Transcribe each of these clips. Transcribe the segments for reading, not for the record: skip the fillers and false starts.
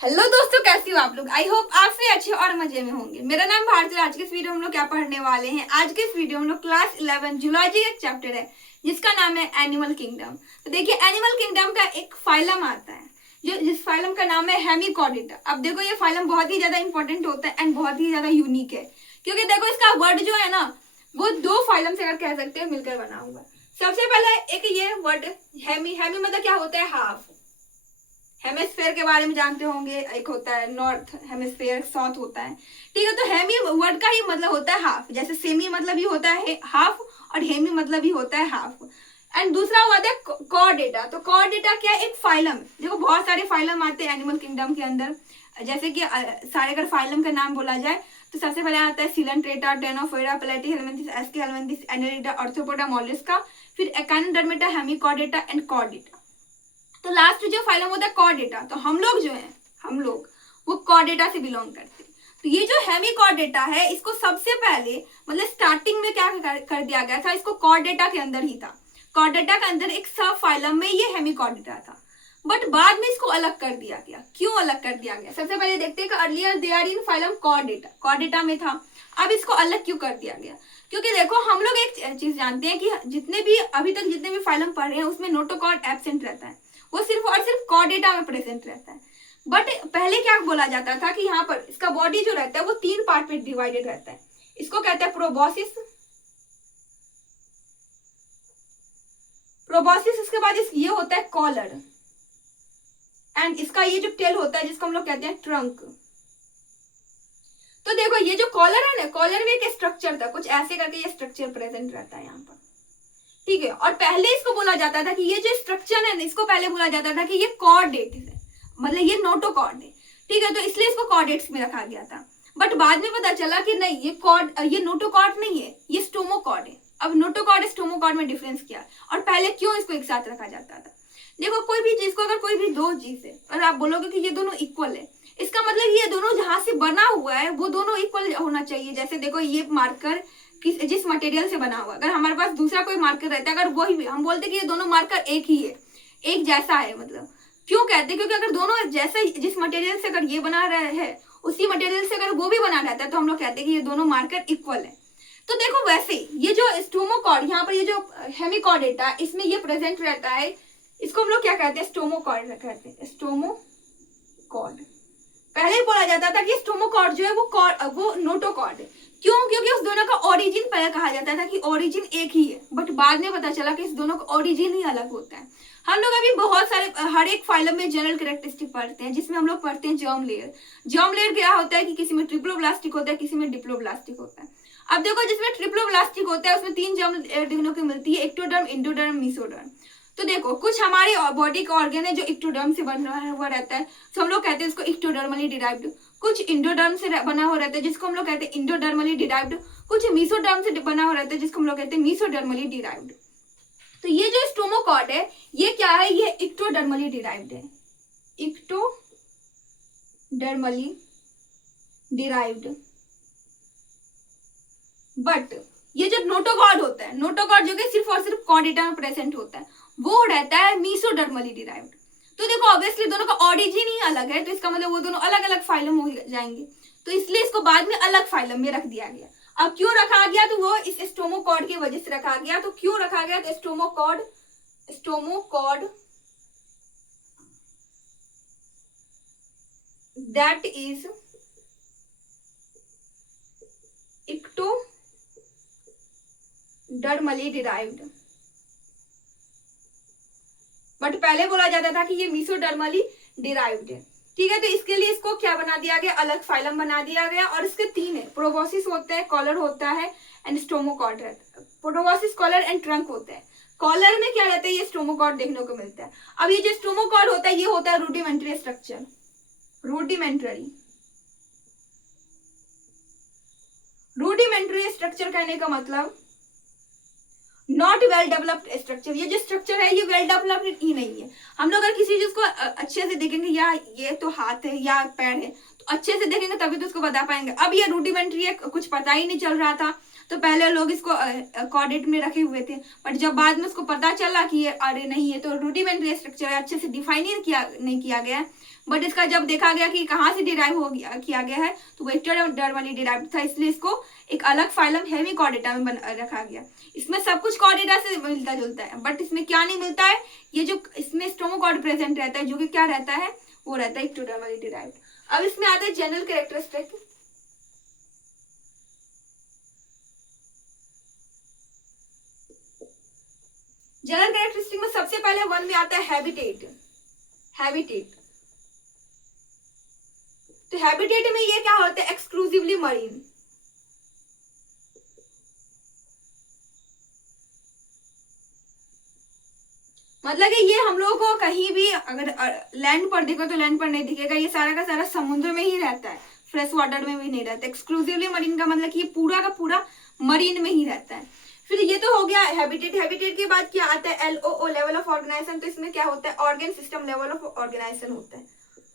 Hello दोस्तों, कैसी हो आप लोग। आई होप आप भी अच्छे और मजे में होंगे। मेरा नाम भारती। आज के इस वीडियो में हम लोग क्या पढ़ने वाले हैं। आज के इस वीडियो में हम लोग क्लास 11 जूलॉजी का एक चैप्टर है जिसका नाम है एनिमल किंगडम। तो देखिए, एनिमल किंगडम का एक फाइलम आता है जिस फाइलम का नाम है हेमिकॉर्डेटा। अब देखो, ये फाइलम बहुत ही ज्यादा इंपॉर्टेंट होता है एंड बहुत ही ज्यादा यूनिक है, क्योंकि देखो इसका वर्ड जो है ना, वो दो फाइलम से अगर कह सकते हैं मिलकर बना हुआ है। सबसे पहले एक ये वर्ड हेमी मतलब क्या होता है, हाफ। हेमिस्फेयर के बारे में जानते होंगे, एक होता है नॉर्थ हेमिस्फेयर, साउथ होता है। ठीक है, तो हेमी वर्ड का ही मतलब होता है हाफ। जैसे सेमी मतलब ही होता है हाफ और हेमी मतलब ही होता है हाफ। एंड दूसरा हुआ था कॉर्डेटा। तो कॉर्डेटा क्या है, एक फाइलम। देखो बहुत सारे फाइलम आते हैं एनिमल किंगडम के अंदर। जैसे कि सारे अगर फाइलम का नाम बोला जाए तो सबसे पहले आता है Coelenterata, Ctenophora, प्लेटीहेल्मिन्थिस, एस्केहेल्मिन्थिस, Annelida, arthropoda, Mollusca, फिर एकाइनोडर्मेटा, हेमिकॉर्डेटा एंड कॉर्डेटा। तो लास्ट जो फाइलम होता है कॉर्डेटा। तो हम लोग वो कॉर्डेटा से बिलोंग करते हैं। तो ये जो हेमिकॉर्डेटा है, इसको सबसे पहले मतलब स्टार्टिंग में क्या कर दिया गया था, इसको कॉर्डेटा के अंदर ही था। कॉर्डेटा के अंदर एक सब फाइलम में ये हेमिकॉर्डेटा था, बट बाद में इसको अलग कर दिया गया। क्यों अलग कर दिया गया, सबसे पहले देखते हैं कि earlier they are in phylum Chordata में था। अब इसको अलग क्यों कर दिया गया, क्योंकि देखो हम लोग एक चीज जानते हैं कि जितने भी अभी तक जितने भी फाइलम पढ़ रहे हैं उसमें नोटोकॉर्ड एब्सेंट रहता है, वो सिर्फ और सिर्फ कॉर्डेटा में प्रेजेंट रहता है। बट पहले क्या बोला जाता था कि यहाँ पर इसका बॉडी जो रहता है वो 3 पार्ट में डिवाइडेड रहता है। इसको कहते हैं प्रोबॉसिस। इसके बाद ये होता है कॉलर, एंड इसका ये जो टेल होता है जिसको हम लोग कहते हैं ट्रंक। तो देखो ये जो कॉलर है ना, कॉलर में एक स्ट्रक्चर था, कुछ ऐसे करके ये स्ट्रक्चर प्रेजेंट रहता है यहाँ पर। ठीक है, और पहले इसको बोला जाता था कि ये जो स्ट्रक्चर है ना, इसको पहले बोला जाता था कि ये कॉर्डेट है, मतलब ये नोटोकॉर्ड है। ठीक है, तो इसलिए इसको कॉर्डेट्स में रखा गया था। बट बाद में पता चला कि नहीं, ये नोटोकॉर्ड नहीं है, ये स्टोमोकॉर्ड है। अब नोटोकॉर्ड स्टोमोकॉर्ड में डिफरेंस किया, और पहले क्यों इसको एक साथ रखा जाता था। देखो कोई भी चीज को, अगर कोई भी दो चीज है और आप बोलोगे कि ये दोनों इक्वल है, इसका मतलब ये दोनों जहां से बना हुआ है वो दोनों इक्वल होना चाहिए। जैसे देखो ये मार्कर जिस मटेरियल से बना हुआ, अगर हमारे पास दूसरा कोई मार्कर रहता है, अगर वही हम बोलते कि ये दोनों मार्कर एक ही है, एक जैसा है, मतलब क्यों कहते हैं, क्योंकि अगर दोनों जैसे जिस मटेरियल से अगर ये बना रहा है उसी मटेरियल से अगर वो भी बना रहता है तो हम लोग कहते हैं कि ये दोनों मार्कर इक्वल है। तो देखो वैसे ये जो स्टोमोकॉर्ड, यहाँ पर ये जो हेमिकॉर्डेटा, इसमें ये प्रेजेंट रहता है। इसको हम लोग क्या कहते हैं, स्टोमोकॉर्ड कहते हैं, स्टोमोकॉर्ड। पहले ही बोला जाता था कि स्टोमोकॉर्ड जो है वो नोटोकॉर्ड है। क्यों, क्योंकि उस दोनों का ओरिजिन पहले कहा जाता था कि ओरिजिन एक ही है, बट बाद में पता चला कि इस दोनों का ओरिजिन ही अलग होता है। हम लोग अभी बहुत सारे हर एक फाइलम में जनरल कैरेक्टरिस्टिक पढ़ते हैं, जिसमें हम लोग पढ़ते हैं जर्म लेयर। जर्म लेयर क्या होता है कि किसी में ट्रिप्लोब्लास्टिक होता है, किसी में डिप्लोब्लास्टिक होता है। अब देखो जिसमें ट्रिप्लोब्लास्टिक होता है उसमें 3 जर्म देखने को मिलती है, एक्टोडर्म, इंडोडर्म, मीसोडर्म। तो देखो कुछ हमारे बॉडी का ऑर्गन है जो इक्टोडर्म से बना हुआ रहता है, तो हम लोग कहते हैं उसको इक्टोडर्मली डिराइव्ड। कुछ इंडोडर्म से बना हुआ रहता है जिसको हम लोग कहते हैं इंडोडर्मली डिराइव्ड। कुछ मीसोडर्म से बना हुआ रहता है जिसको हम लोग कहते हैं मीसोडर्मली डिराइव्ड। तो ये जो स्टोमोकॉर्ड है ये क्या है, ये इक्टोडर्मली डिराइव्ड है, इक्टोडर्मली डिराइव्ड। बट ये जो नोटोकॉर्ड होता है, नोटोकॉर्ड जो कि सिर्फ और सिर्फ कॉर्डेटा में प्रेजेंट होता है, वो रहता है मीसोडर्मली डिराइव्ड। तो देखो ऑब्वियसली दोनों का ओरिजिन ही अलग है, तो इसका मतलब वो दोनों अलग अलग फाइलम हो जाएंगे, तो इसलिए इसको बाद में अलग फाइलम में रख दिया गया। अब क्यों रखा गया, तो वो इस स्टोमोकॉर्ड की वजह से रखा गया। तो क्यों रखा गया, तो stomochord that is ectodermally derived. But पहले बोला जाता था कि ये मीसोडर्मली डिराइव्ड है। ठीक है, तो इसके लिए इसको क्या बना दिया गया, अलग फाइलम बना दिया गया। और इसके 3 है, प्रोबॉसिस होते हैं, कॉलर होता है एंड स्टोमोकॉर्ड रहता है। प्रोबॉसिस, कॉलर एंड ट्रंक होते हैं। कॉलर में क्या रहता है, ये स्टोमोकॉर्ड देखने को मिलता है। अब ये जो स्टोमोकॉर्ड होता है ये होता है रूडिमेंट्री स्ट्रक्चर। रूडिमेंट्री स्ट्रक्चर कहने का मतलब नॉट वेल डेवलप्ड स्ट्रक्चर। ये जो स्ट्रक्चर है ये वेल डेवलप्ड ही नहीं है। हम लोग अगर किसी चीज को अच्छे से देखेंगे, या ये तो हाथ है या पैर है, तो अच्छे से देखेंगे तभी तो उसको बता पाएंगे। अब ये रूडिमेंट्री है, कुछ पता ही नहीं चल रहा था, तो पहले लोग इसको कॉर्डेट में रखे हुए थे, बट जब बाद में उसको पता चला कि ये अरे नहीं, ये तो रूडिमेंट्री स्ट्रक्चर है, अच्छे से डिफाइन ही नहीं किया गया, बट इसका जब देखा गया कि कहाँ से डिराइव हो गया किया गया है तो वो एक्टोडर्मली डिराइव था, इसलिए इसको एक अलग फाइलम हेमिकॉर्डेटा में रखा गया। इसमें सब कुछ कॉर्डेटा से मिलता जुलता है, बट इसमें क्या नहीं मिलता है, ये जो इसमें स्टोमोकॉर्ड प्रेजेंट रहता है जो कि क्या रहता है, वो रहता है एक्टोडर्मली डिराइव्ड। अब इसमें आता है जनरल कैरेक्टरिस्टिक। जनरल कैरेक्टरिस्टिक में सबसे पहले वन में आता है हैबिटेट। हैबिटेट, तो हैबिटेट में ये क्या होता है, एक्सक्लूसिवली मरीन। मतलब कि ये हम लोगों को कहीं भी अगर लैंड पर देखो तो लैंड पर नहीं दिखेगा, ये सारा का सारा समुद्र में ही रहता है, फ्रेश वाटर में भी नहीं रहता। एक्सक्लूसिवली मरीन का मतलब कि ये पूरा का पूरा मरीन में ही रहता है। फिर ये तो हो गया हैबिटेट। हैबिटेट के बाद क्या आता है, LOO लेवल ऑफ ऑर्गेनाइजेशन। तो इसमें क्या होता है, organ system level of organisation होता है,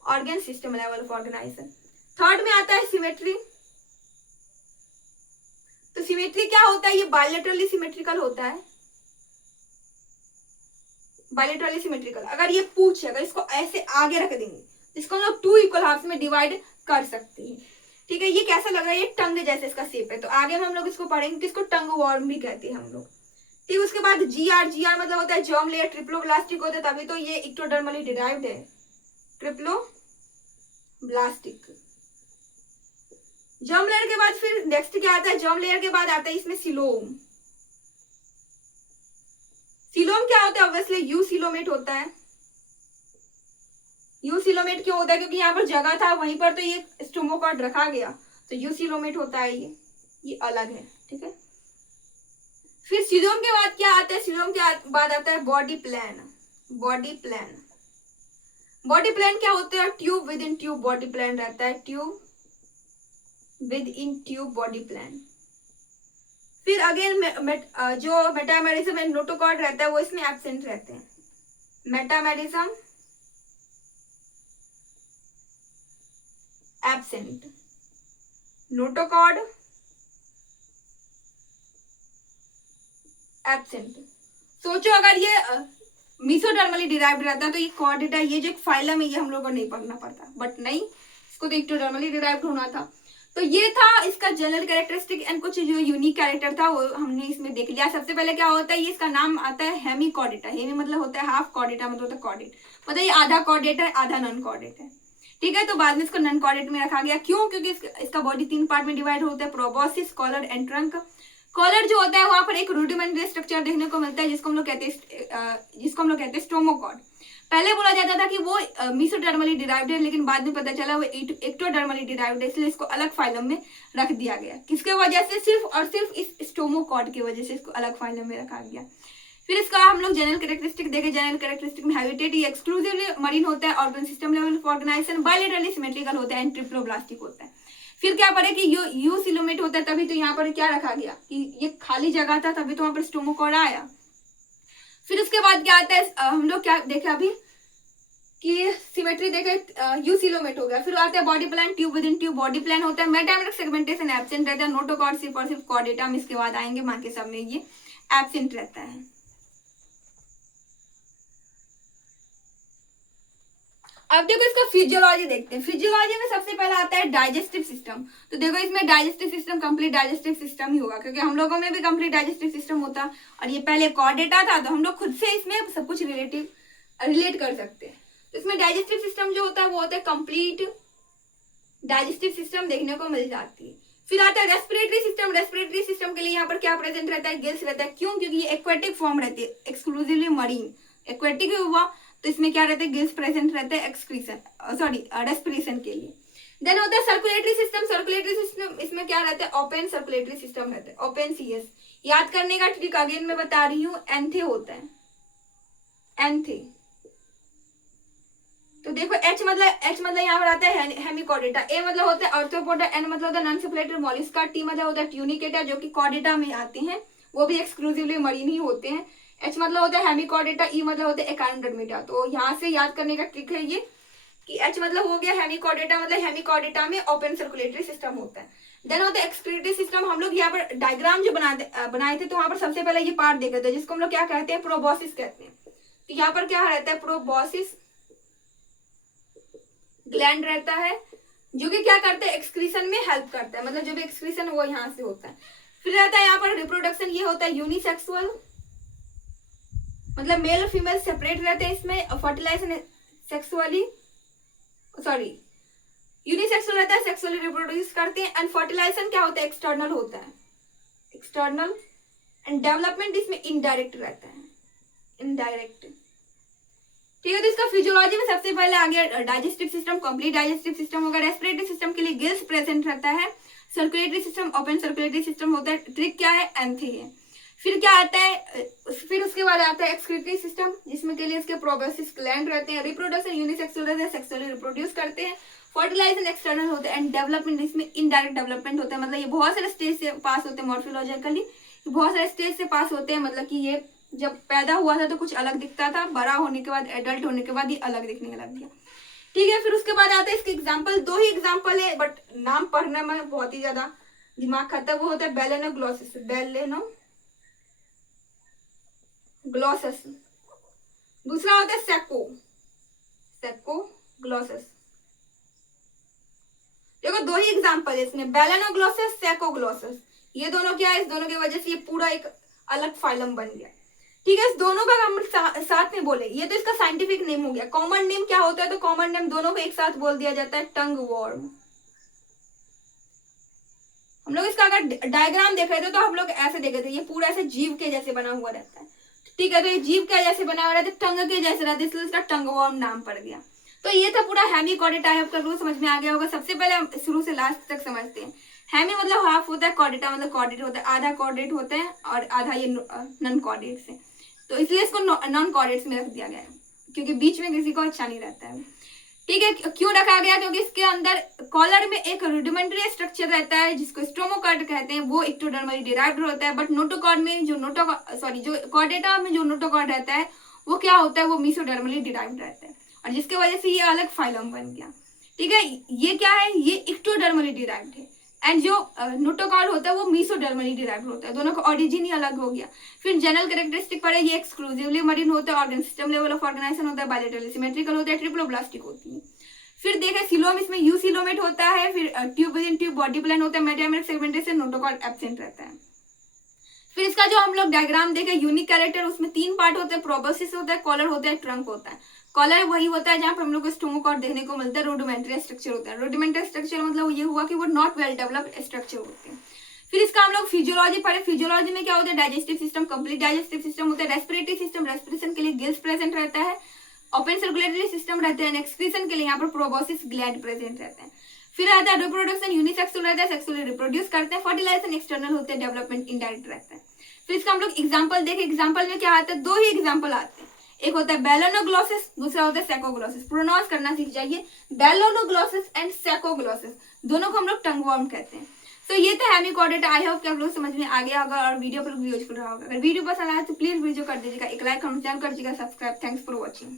organ system level of organisation. Third में आता है सिमेट्री। तो सिमेट्री क्या होता है, ये बायलैटरली सिमेट्रिकल होता है, बायलैटरली सिमेट्रिकल। अगर ये पूछ है, अगर इसको ऐसे आगे रख देंगे तो इसको हम लोग 2 इक्वल हाफ्स में डिवाइड कर सकते हैं। ठीक है, ये कैसा लग रहा है, ये टंग जैसे इसका शेप है, तो आगे में हम लोग इसको पढ़ेंगे कि इसको टंग वॉर्म भी कहते हैं हम लोग। ठीक, उसके बाद GR। GR मतलब होता है जर्म लेयर ट्रिप्लोब्लास्टिक होता है, तभी तो ये एक्टोडर्मली डिराइव्ड है, ट्रिप्लोब्लास्टिक। जर्म लेयर के बाद फिर नेक्स्ट क्या आता है, जर्म लेयर के बाद आता है इसमें सिलोम। सिलोम क्या होता है, ऑब्वियसली यूसिलोमेट होता है। यूसिलोमेट क्यों होता है, क्योंकि यहाँ पर जगह था वहीं पर तो ये स्टोमोकॉर्ड रखा गया, तो यूसिलोमेट होता है, ये अलग है। ठीक है, फिर सिलोम के बाद क्या आता है, सिलोम के बाद आता है body plan. Body plan, body plan क्या होता है, tube with in tube body plan रहता है, tube with in tube body plan. फिर अगेन जो मेटामेरिज्म एंड नोटोकॉर्ड रहता है वो इसमें एब्सेंट रहते हैं। Metamerism absent, notochord absent. सोचो अगर ये मीसोडर्मली डिराइव्ड रहता तो ये कॉर्डेटा, ये जो एक फाइलम है, ये हम लोगों को नहीं पढ़ना पड़ता, बट नहीं, इसको तो एक्टोडर्मली डिराइव्ड होना था। तो ये था इसका जनरल कैरेक्टरिस्टिक एंड कुछ जो यूनिक कैरेक्टर था वो हमने इसमें देख लिया। सबसे पहले क्या होता है, ये इसका नाम आता है हेमिकॉर्डेटा। हेमी मतलब होता है हाफ, कॉर्डेटा मतलब होता है कॉर्डेट, मतलब ये आधा कॉर्डेट है आधा नॉन कॉर्डेट है। ठीक है, तो बाद में इसको नॉन कॉर्डेट में रखा गया, क्यों, क्योंकि इसका बॉडी 3 पार्ट में डिवाइड होता है, प्रोबॉसिस, कॉलर एंड ट्रंक। कॉलर जो होता है वहां पर एक रूडिमेंटरी स्ट्रक्चर देखने को मिलता है जिसको हम लोग कहते हैं स्टोमोकॉर्ड। पहले बोला जाता था कि वो मीसोडर्मली डिराइव्ड है, लेकिन बाद में पता चला वो एक्टोडर्मली डिराइव्ड है, इसलिए इसको अलग फाइलम में रख दिया गया। किसके वजह से, सिर्फ और सिर्फ इस स्टोमोकॉर्ड की वजह से इसको अलग फाइलम में रखा गया। फिर इसका हम लोग जनरल कैरेक्टरिस्टिक देखे। जनरल कैरेक्टरिस्टिक में हैबिटेट, ये एक्सक्लूसिवली मरीन होता है, organ system level of organisation, bilaterally symmetrical होता है एंड ट्रिप्लोब्लास्टिक होता है। फिर क्या पढ़े कि यूसिलोमेट होता है, तभी तो यहाँ पर क्या रखा गया कि ये खाली जगह था, तभी तो वहां पर स्टोमोकॉर्ड आया। फिर उसके बाद क्या आता है, हम लोग क्या देखे अभी कि सिमेट्री देखे, यूसिलोमेट हो गया। फिर आता है body plan, tube with in tube body plan होता है, मेटामेरिक सेगमेंटेशन एब्सेंट रहता है, नोटोकॉर्ड सिर्फ और सिर्फ कॉर्डेटा, इसके बाद आएंगे, बाकी सब में ये एब्सेंट रहता है। अब देखो इसका फिजियोलॉजी देखते हैं। फिजियोलॉजी में सबसे पहले आता है डाइजेस्टिव सिस्टम। तो देखो इसमें digestive system complete digestive system ही होगा, क्योंकि हम लोगों में भी कंप्लीट डाइजेस्टिव सिस्टम होता, और ये पहले कॉर्डेटा था, तो हम लोग खुद से इसमें सब कुछ रिलेट कर सकते हैं। तो इसमें डाइजेस्टिव सिस्टम जो होता है वो होता है कंप्लीट डाइजेस्टिव सिस्टम देखने को मिल जाती है। फिर आता है रेस्पिरेटरी सिस्टम। रेस्पिरेटरी सिस्टम के लिए यहाँ पर क्या प्रेजेंट रहता है, गिल्स रहता है, क्यों, क्योंकि ये एक्वेटिक फॉर्म रहती है, एक्सक्लूसिवली मरीन, एक्वेटिक हुआ तो इसमें क्या रहता है, गिल्स प्रेजेंट रहते हैं रेस्पिरेशन के लिए। देन होता है सर्कुलेटरी सिस्टम। सर्कुलेटरी सिस्टम इसमें क्या रहता है, ओपन सर्कुलेटरी सिस्टम रहता है, ओपन CS। याद करने का ट्रिक अगेन मैं बता रही हूँ, एंथे होता है, एंथे। तो देखो H मतलब यहाँ पर आता है हेमिकॉर्डेटा, A मतलब होता है आर्थ्रोपोडा, N मतलब होता है नॉन सेपरेटेड मॉलिस्का, T मतलब होता है ट्यूनिकेटा जो कि कॉर्डेटा में आते हैं, वो भी एक्सक्लूसिवली मरीन ही होते हैं। H मतलब होता है हेमिकॉर्डेटा, E मतलब होता है एकांडर्मेटा। तो यहाँ से याद करने का ट्रिक है ये कि H मतलब हो गया हेमिकॉर्डेटा, मतलब हेमिकॉर्डेटा में ओपन सर्कुलेटरी सिस्टम होता है। देन होता है एक्सक्रीटरी सिस्टम। हम लोग यहाँ पर डायग्राम जो बनाए थे तो वहां पर सबसे पहले ये पार्ट देखे थे जिसको हम लोग क्या कहते हैं, प्रोबॉसिस कहते हैं। तो यहाँ पर क्या रहता है, प्रोबॉसिस ग्लैंड रहता है जो कि क्या करता है, एक्सक्रीशन में हेल्प करता है, मतलब जो भी एक्सक्रीशन वो यहाँ से होता है। फिर रहता है यहाँ पर रिप्रोडक्शन, ये होता है यूनिसेक्सुअल, मतलब मेल और फीमेल सेपरेट रहते हैं इसमें। फर्टिलाइजेशन सेक्सुअली, सॉरी यूनिसेक्सुअल रहता है, सेक्सुअली रिप्रोड्यूस करते हैं। एंड फर्टिलाइजेशन क्या होता है, एक्सटर्नल होता है, एक्सटर्नल। एंड डेवलपमेंट इसमें इनडायरेक्ट रहता है, इनडायरेक्ट। ठीक है, तो इसका फिजियोलॉजी में सबसे पहले आ गया digestive system, complete digestive system होगा। रेस्पिरेटरी सिस्टम के लिए गिल्स प्रेजेंट रहता है। Circulatory system open circulatory system होता है। ट्रिक क्या है, एंथी है। फिर क्या आता है, फिर उसके बाद आता है एक्सक्रीटरी सिस्टम, जिसमें के लिए इसके प्रोबोसिस ग्लैंड रहते हैं। रिप्रोडक्शन यूनिसेक्सुअल रहते हैं, सेक्सुअली रिप्रोड्यूस करते हैं। फर्टिलाइजेशन एक्सटर्नल होते हैं। एंड डेवलपमेंट इसमें इनडायरेक्ट डेवलपमेंट होता है, मतलब ये बहुत सारे स्टेज से पास होते हैं। मॉर्फोलॉजिकली बहुत सारे स्टेज से पास होते हैं, मतलब कि ये जब पैदा हुआ था तो कुछ अलग दिखता था, बड़ा होने के बाद, एडल्ट होने के बाद ये अलग दिखने लग गया। ठीक है, फिर उसके बाद आता है इसके एग्जाम्पल, 2 ही एग्जाम्पल है बट नाम पढ़ने में बहुत ही ज्यादा दिमाग खाता है। वो होता है बेलेनोग्लोसिस, बेलेनोग्लोसिस। दूसरा होता है सेकोग्लोसिस। देखो 2 ही एग्जाम्पल है इसमें, बेलेनोग्लोसिस, सेकोग्लोसिस। ये दोनों क्या है, इस दोनों की वजह से ये पूरा एक अलग फाइलम बन गया। ठीक है, इस दोनों का हम साथ में बोले, ये तो इसका साइंटिफिक नेम हो गया। कॉमन नेम क्या होता है, तो कॉमन नेम दोनों को एक साथ बोल दिया जाता है, टंग वॉर्म। हम लोग इसका अगर डायग्राम देख रहे थे तो हम लोग ऐसे देखे थे, ये पूरा ऐसे जीव के जैसे बना हुआ रहता है। ठीक है, तो ये जीव के जैसे बना हुआ रहता है, टंग के जैसे रहता है, इसलिए इसका टंग वॉर्म नाम पड़ गया। तो ये था पूरा हेमीकॉर्डेटा। आई होप कर लो समझ में आ गया होगा। सबसे पहले हम शुरू से लास्ट तक समझते हैं। हेमी मतलब हाफ होता है, कॉर्डेटा मतलब कॉर्डेट होता है, आधा कॉर्डेट होता है और आधा ये नॉन कॉर्डेट से, तो इसलिए इसको नॉन कॉर्डेट्स में रख दिया गया है, क्योंकि बीच में किसी को अच्छा नहीं रहता है। ठीक है, क्यों रखा गया, क्योंकि इसके अंदर कॉलर में एक रुडिमेंट्री स्ट्रक्चर रहता है जिसको स्ट्रोमोकॉर्ड कहते हैं, वो एक्टोडर्मली डिराइव्ड होता है। बट नोटोकॉर्ड में जो जो कॉर्डेटा में जो नोटोकॉर्ड रहता है वो क्या होता है, वो मेसोडर्मली डिराइव्ड रहता है, और जिसकी वजह से ये अलग फाइलम बन गया। ठीक है, ये क्या है, ये एक्टोडर्मली डिराइव्ड है। एंड जो नोटोकॉर्ड होता है वो मेसोडर्मली डिराइव्ड होता है, दोनों का ऑरिजिन ही अलग हो गया। फिर जनरल कैरेक्टरिस्टिक पड़े, ये एक्सक्लूसिवली मरीन होता है, organ system level of organisation होता है, बायलेटरली सिमेट्रिकल होता है, ट्रिप्लोब्लास्टिक होती है। फिर देखें सिलोम, इसमें यूसिलोमेट होता है। फिर tube with in tube body plan होता है, मेटामेरिक सेगमेंटेशन, नोटोकॉर्ड एब्सेंट रहता है। फिर इसका जो हम लोग डायग्राम देखें, यूनिक कैरेक्टर, उसमें 3 पार्ट होते हैं, प्रोबोसिस होता है, कॉलर होता है, ट्रंक होता है। कॉलर वही होता है जहां पर हम लोग को स्टोमोकॉर्ड देखने को मिलता है। रुडिमेंट्री स्ट्रक्चर होता है। रुडिमेंट्री स्ट्रक्चर मतलब ये हुआ कि वो नॉट वेल डेवलप्ड स्ट्रक्चर होते हैं। फिर इसका हम लोग फिजियोलॉजी पढ़े। फिजियोलॉजी में क्या होता है, digestive system, complete digestive system होता है। रेस्पिरेटरी सिस्टम, रेस्पिरेशन के लिए गिल्स प्रेजेंट रहता है। ओपन सर्कुलेटरी सिस्टम रहते हैं। एक्सक्रीशन के लिए यहाँ पर प्रोबोसिस ग्लैंड प्रेजेंट रहते हैं। फिर आता है रिप्रोडक्शन, यूनिसेक्सुअल रहता है, सेक्सुअली रिप्रोड्यूस करते हैं। फर्टिलाइजेशन एक्सटर्नल होते हैं, डेवलपमेंट इनडायरेक्ट रहता है। फिर इसका हम लोग एग्जांपल देखें। एग्जांपल में क्या आता है, 2 ही एग्जांपल आते हैं, एक होता है बेलेनोग्लोसिस, दूसरा होता है सेकोग्लोसिस। प्रोनाउंस करना सीख जाइए, बेलेनोग्लोसिस एंड सेकोग्लोसिस, दोनों को हम लोग टंग वॉर्म कहते हैं। तो ये था हेमीकॉर्डेटा। आई होप कि आप लोग समझ में आ गया होगा और वीडियो पर यूजफुल रहा होगा। अगर वीडियो पसंद आया तो प्लीज वीडियो कर दीजिएगा, एक लाइक, कमेंट कर दीजिएगा, सब्सक्राइब। Thanks for watching.